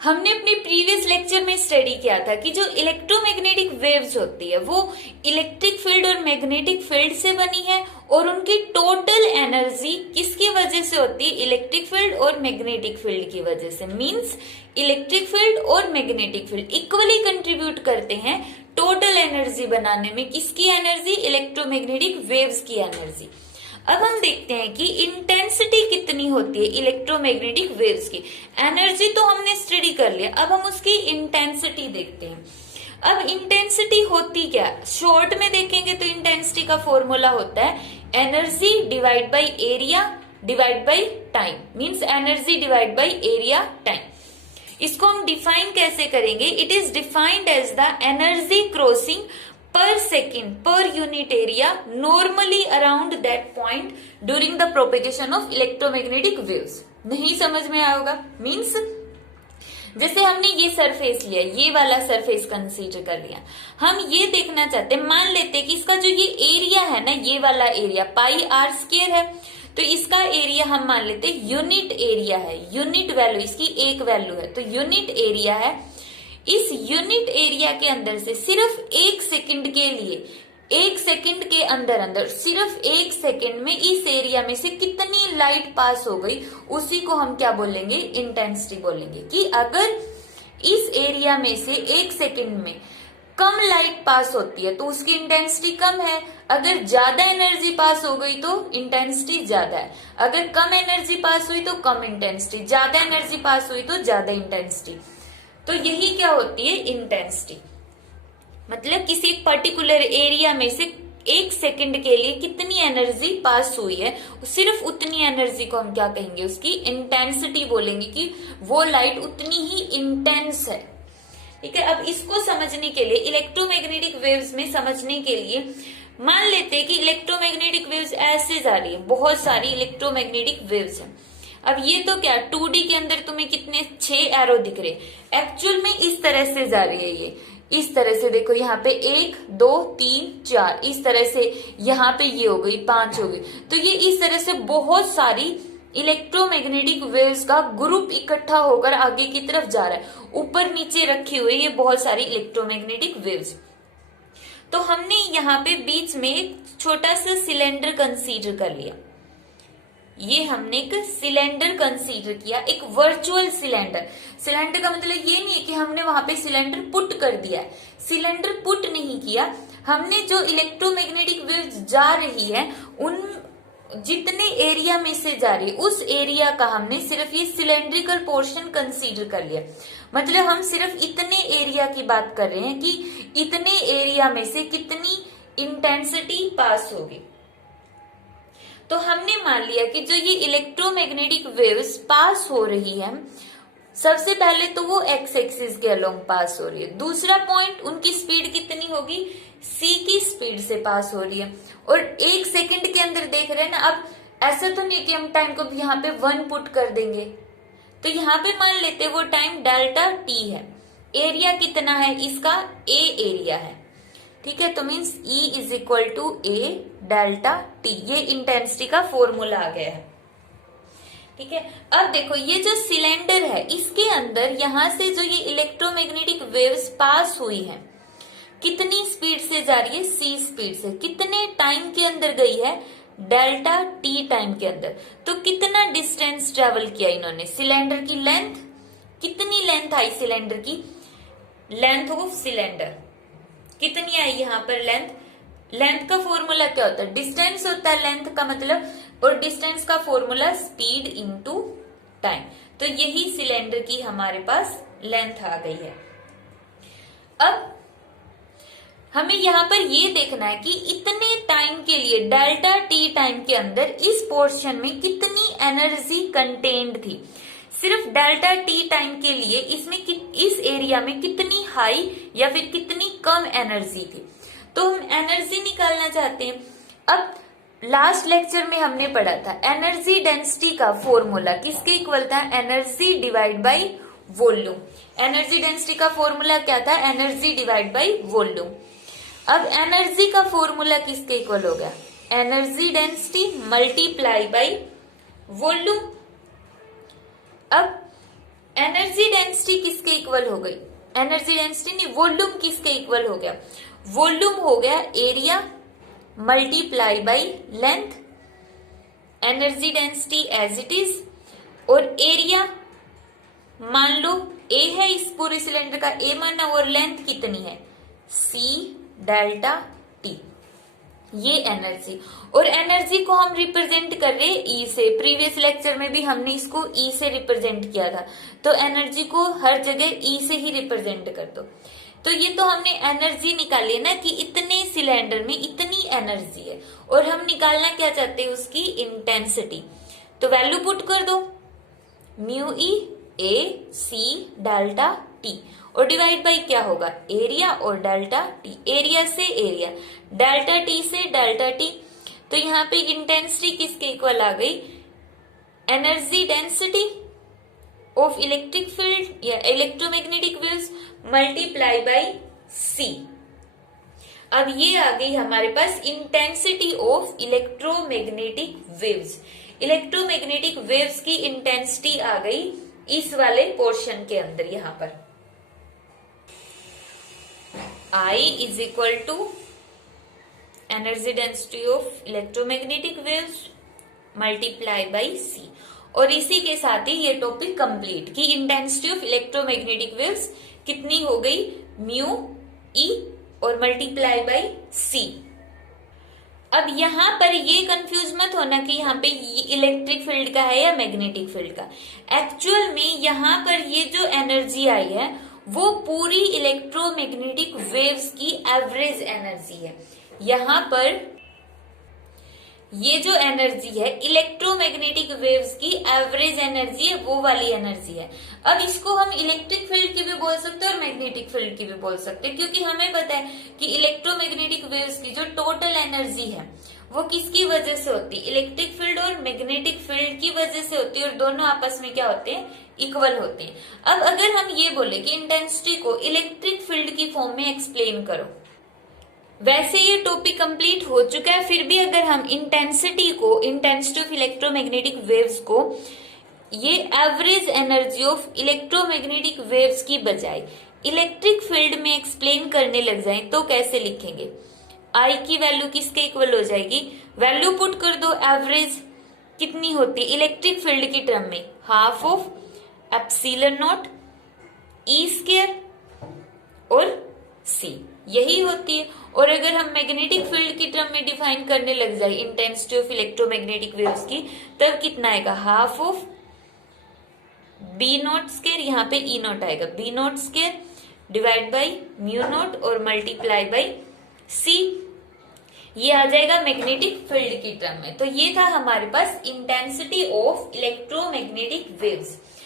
हमने अपने previous lecture में स्टडी किया था कि जो इलेक्ट्रोमैग्नेटिक वेव्स होती है वो इलेक्ट्रिक फील्ड और मैग्नेटिक फील्ड से बनी है और उनकी टोटल एनर्जी किसकी वजह से होती है, इलेक्ट्रिक फील्ड और मैग्नेटिक फील्ड की वजह से। मींस इलेक्ट्रिक फील्ड और मैग्नेटिक फील्ड इक्वली कंट्रीब्यूट करते हैं टोटल एनर्जी बनाने में। किसकी एनर्जी, इलेक्ट्रोमैग्नेटिक वेव्स की एनर्जी। अब हम देखते हैं कि इंटेंसिटी कितनी होती है इलेक्ट्रोमैग्नेटिक वेव्स की। एनर्जी तो हमने स्टडी कर लिया, अब हम उसकी इंटेंसिटी देखते हैं। अब इंटेंसिटी होती क्या, शॉर्ट में देखेंगे तो इंटेंसिटी का फॉर्मूला होता है energy divide by area divide by time. Means energy divide by area time. इसको हम डिफाइन कैसे करेंगे, it is defined as the energy crossing per second per unit area normally around that point during the propagation of electromagnetic waves। नहीं समझ में आया होगा। Means जैसे हमने ये सरफेस लिया, ये वाला सरफेस कंसीडर कर लिया, हम ये देखना चाहते हैं, मान लेते हैं कि इसका जो ये एरिया है ना, ये वाला एरिया पाई आर स्क्वायर है, तो इसका एरिया हम मान लेते हैं यूनिट एरिया है, यूनिट वैल्यू इसकी एक वैल्यू है, तो यूनिट एरिया है। इस यूनिट एरिया के अंदर से सिर्फ एक सेकंड के लिए, एक सेकंड के अंदर अंदर सिर्फ एक सेकंड में इस एरिया में से कितनी लाइट पास हो गई, उसी को हम क्या बोलेंगे, इंटेंसिटी बोलेंगे। कि अगर इस एरिया में से एक सेकंड में कम लाइट पास होती है तो उसकी इंटेंसिटी कम है, अगर ज्यादा एनर्जी पास हो गई तो इंटेंसिटी ज्यादा है, अगर कम एनर्जी पास हुई तो कम इंटेंसिटी, ज्यादा एनर्जी पास हुई तो ज्यादा इंटेंसिटी। तो यही क्या होती है, इंटेंसिटी। मतलब किसी पर्टिकुलर एरिया में से एक सेकंड के लिए कितनी एनर्जी पास हुई है, सिर्फ उतनी एनर्जी को हम क्या कहेंगे, उसकी इंटेंसिटी बोलेंगे कि वो लाइट उतनी ही इंटेंस है। ठीक है। अब इसको समझने के लिए, इलेक्ट्रोमैग्नेटिक वेव्स में समझने के लिए मान लेते हैं कि इलेक्ट्रोमैग्नेटिक वेव्स ऐसे जा रही है, बहुत सारी इलेक्ट्रोमैग्नेटिक वेव्स हैं। अब ये तो क्या 2D के अंदर तुम्हें कितने 6 एरो दिख रहे, एक्चुअल में इस तरह से जा रही है ये, इस तरह से देखो, यहाँ पे 1 2 3 4 इस तरह से, यहाँ पे ये हो गई 5 हो गई, तो ये इस तरह से बहुत सारी इलेक्ट्रोमैग्नेटिक वेव्स का ग्रुप इकट्ठा होकर आगे की तरफ जा रहा है, ऊपर नीचे रखी हुई ये बहुत सारी इलेक्ट्रोमैग्नेटिक वेव्स। तो हमने यहाँ पे बीच में एक छोटा सा सिलेंडर कंसीडर कर लिया, ये हमने एक सिलेंडर कंसीडर किया, एक वर्चुअल सिलेंडर। सिलेंडर का मतलब ये नहीं है कि हमने वहां पे सिलेंडर पुट कर दिया है, सिलेंडर पुट नहीं किया हमने। जो इलेक्ट्रोमैग्नेटिक वेव्स जा रही है, उन जितने एरिया में से जा रही है उस एरिया का हमने सिर्फ ये सिलेंड्रिकल पोर्शन कंसीडर कर लिया। मतलब हम सिर्फ इतने एरिया की बात कर रहे हैं कि इतने एरिया में से कितनी इंटेंसिटी पास होगी। तो हमने मान लिया कि जो ये इलेक्ट्रोमैग्नेटिक वेव्स पास हो रही है, सबसे पहले तो वो एक्स एक्सिस के अलोंग पास हो रही है। दूसरा पॉइंट, उनकी स्पीड कितनी होगी, सी की स्पीड से पास हो रही है, और एक सेकंड के अंदर देख रहे हैं ना। अब ऐसा तो नहीं कि हम टाइम को यहाँ पे 1 पुट कर देंगे, तो यहाँ पे मान लेते वो टाइम डेल्टा टी है। एरिया कितना है इसका, ए एरिया है, ठीक है। तो means E is equal to A delta T, ये इंटेंसिटी का फॉर्मूला आ गया है। ठीक है। अब देखो ये जो सिलेंडर है, इसके अंदर यहां से जो ये इलेक्ट्रोमैग्नेटिक वेव्स पास हुई है, कितनी स्पीड से जा रही है, सी स्पीड से। कितने टाइम के अंदर गई है, डेल्टा टी टाइम के अंदर। तो कितना डिस्टेंस ट्रेवल किया इन्होंने, सिलेंडर की लेंथ, कितनी लेंथ आई सिलेंडर की, लेंथ ऑफ सिलेंडर कितनी आई यहाँ पर, लेंथ का फॉर्मूला क्या होता है, डिस्टेंस होता है लेंथ का मतलब, और डिस्टेंस का फॉर्मूला स्पीड इनटू टाइम। तो यही सिलेंडर की हमारे पास लेंथ आ गई है। अब हमें यहाँ पर ये देखना है कि इतने टाइम के लिए, डेल्टा टी टाइम के अंदर इस पोर्शन में कितनी एनर्जी कंटेन्ड थी। सिर्फ डेल्टा टी टाइम के लिए इसमें इस एरिया में कितनी हाई या फिर कितनी कम एनर्जी थी, तो हम एनर्जी निकालना चाहते हैं। अब लास्ट लेक्चर में हमने पढ़ा था एनर्जी डेंसिटी का फॉर्मूला किसके इक्वल था, energy divide by volume. Energy density का फॉर्मूला क्या था, एनर्जी डिवाइड बाय वॉल्यूम। अब एनर्जी का फॉर्मूला किसके इक्वल हो गया, energy density multiply by volume. अब एनर्जी डेंसिटी किसके इक्वल हो गई? एनर्जी डेंसिटी नहीं, वॉल्यूम किसके इक्वल हो गया? वॉल्यूम हो गया area multiply by length, energy density as it is, और एरिया मान लो ए है इस पूरे सिलेंडर का, ए माना, और लेंथ कितनी है? सी डेल्टा टी, ये एनर्जी। और एनर्जी को हम रिप्रेजेंट कर रहे ई से, प्रीवियस लेक्चर में भी हमने इसको ई से रिप्रेजेंट किया था, तो एनर्जी को हर जगह ई से ही रिप्रेजेंट कर दो। तो ये तो हमने एनर्जी निकाली है ना कि इतने सिलेंडर में इतनी एनर्जी है, और हम निकालना क्या चाहते हैं? उसकी इंटेंसिटी। तो वैल्यू पुट कर दो, mu E A C delta T, और डिवाइड बाई क्या होगा? एरिया और डेल्टा टी, एरिया से एरिया, डेल्टा टी से डेल्टा टी। तो यहाँ पे इंटेंसिटी किसके इक्वल आ गई? Energy density of electric field या electromagnetic waves multiply by C. अब ये आ गई हमारे पास intensity of electromagnetic waves. Electromagnetic waves की इंटेंसिटी आ गई इस वाले पोर्शन के अंदर, यहां पर I is equal to energy density of electromagnetic waves multiply by C. और इसी के साथ ही ये टॉपिक कंप्लीट कि इंटेंसिटी ऑफ इलेक्ट्रोमैग्नेटिक वेव्स कितनी हो गई? म्यू ई और मल्टीप्लाई बाई सी। अब यहाँ पर ये कंफ्यूज मत होना कि यहाँ पे इलेक्ट्रिक फील्ड का है या मैग्नेटिक फील्ड का। एक्चुअल में यहाँ पर ये जो एनर्जी आई है वो पूरी इलेक्ट्रोमैग्नेटिक वेव्स की एवरेज एनर्जी है। यहाँ पर ये जो एनर्जी है इलेक्ट्रोमैग्नेटिक वेव्स की एवरेज एनर्जी है, वो वाली एनर्जी है। अब इसको हम इलेक्ट्रिक फील्ड की भी बोल सकते हैं और मैग्नेटिक फील्ड की भी बोल सकते हैं, क्योंकि हमें पता है कि इलेक्ट्रोमैग्नेटिक वेव्स की जो टोटल एनर्जी है वो किसकी वजह से होती है? इलेक्ट्रिक फील्ड और मैग्नेटिक फील्ड की वजह से होती है, और दोनों आपस में क्या होते हैं? इक्वल होते हैं। अब अगर हम ये बोले कि इंटेंसिटी को इलेक्ट्रिक फील्ड की फॉर्म में एक्सप्लेन करो, वैसे ये टॉपिक कंप्लीट हो चुका है, फिर भी अगर हम इंटेंसिटी ऑफ इलेक्ट्रोमैग्नेटिक वेव्स को ये average energy of electromagnetic waves की बजाय इलेक्ट्रिक फील्ड में एक्सप्लेन करने लग जाएं तो कैसे लिखेंगे? आई की वैल्यू किसके इक्वल हो जाएगी? वैल्यू पुट कर दो, एवरेज कितनी होती है इलेक्ट्रिक फील्ड की टर्म में? Half of epsilon not E square और सी, यही होती है। और अगर हम मैग्नेटिक फील्ड की टर्म में डिफाइन करने लग जाए इंटेंसिटी ऑफ इलेक्ट्रोमैग्नेटिक वेव्स की, तब कितना आएगा? Half of B naught square, यहाँ पे ई नॉट आएगा, B naught square divide by mu naught और मल्टीप्लाई बाई सी, ये आ जाएगा मैग्नेटिक फील्ड की टर्म में। तो ये था हमारे पास इंटेंसिटी ऑफ इलेक्ट्रोमैग्नेटिक वेव्स।